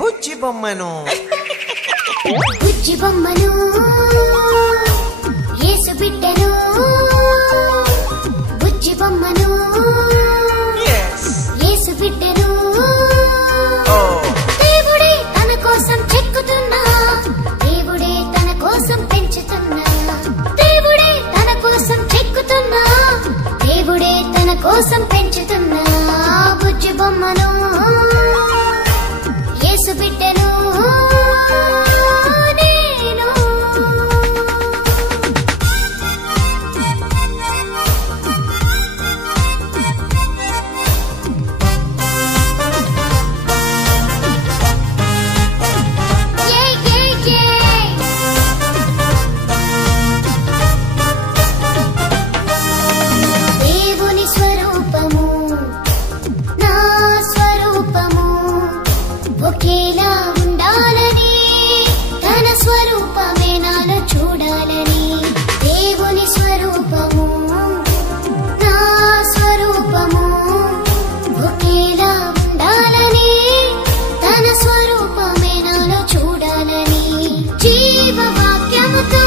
బుజ్జి బొమ్మను బుజ్జి బొమ్మను యేసు బిడ్డను బుజ్జి బొమ్మను యేసు బిడ్డను దేవుడే తన కోసం చెక్కుతున్నా దేవుడే తన కోసం పెంచుతున్నా దేవుడే తన కోసం చెక్కుతున్నా దేవుడే తన కోసం పెంచుతున్నా బుజ్జి బొమ్మను యేసు బిడ్డను నేను దేవుని స్వరూపము నా స్వరూపము ఒకేలా ఉండాలని తన స్వరూపమే నాలో చూడాలని దేవుని స్వరూపము నా స్వరూపము ఒకేలా ఉండాలని తన స్వరూపమే నాలో చూడాలని జీవవాక్యముతో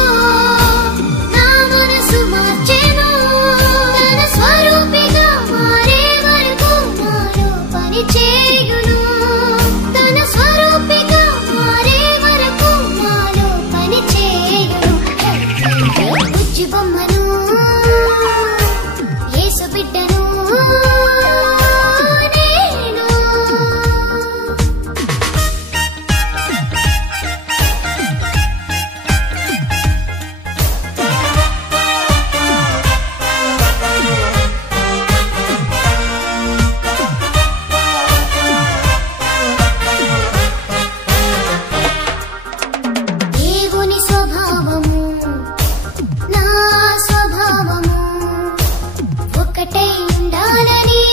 నా మనసు మార్చెను తన స్వరూపిగా మారే వరకు నాలో పని చేయును బుజ్జి బొమ్మను యేసు బిడ్డను నేను దేవుని స్వభావము నా స్వభావము ఒకటై ఉండాలని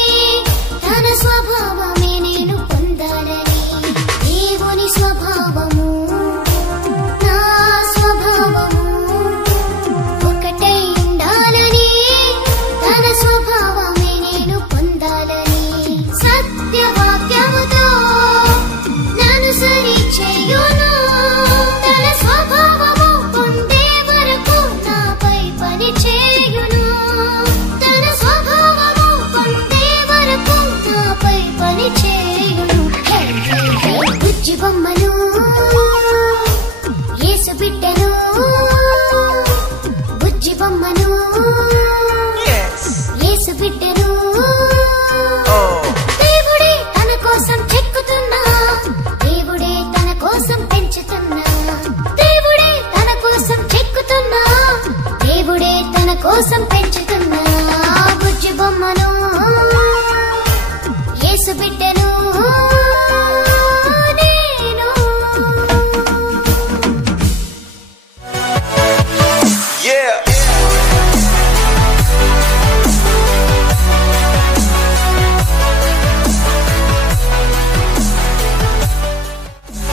తన స్వభావమే నేను పొందాలని దేవుని స్వభావము నా స్వభావము ఒకటై ఉండాలని తన స్వభావమే నేను పొందాలని సత్యవాక్యముతో నన్ను సరి చేయును తన స్వభావము పొందే వరకు నాపై పని చేయును తన స్వభావము పొందే వరకు నాపై పని చేయును బుజ్జి బొమ్మను యేసు బిడ్డను బుజ్జి బొమ్మను యేసు బిడ్డను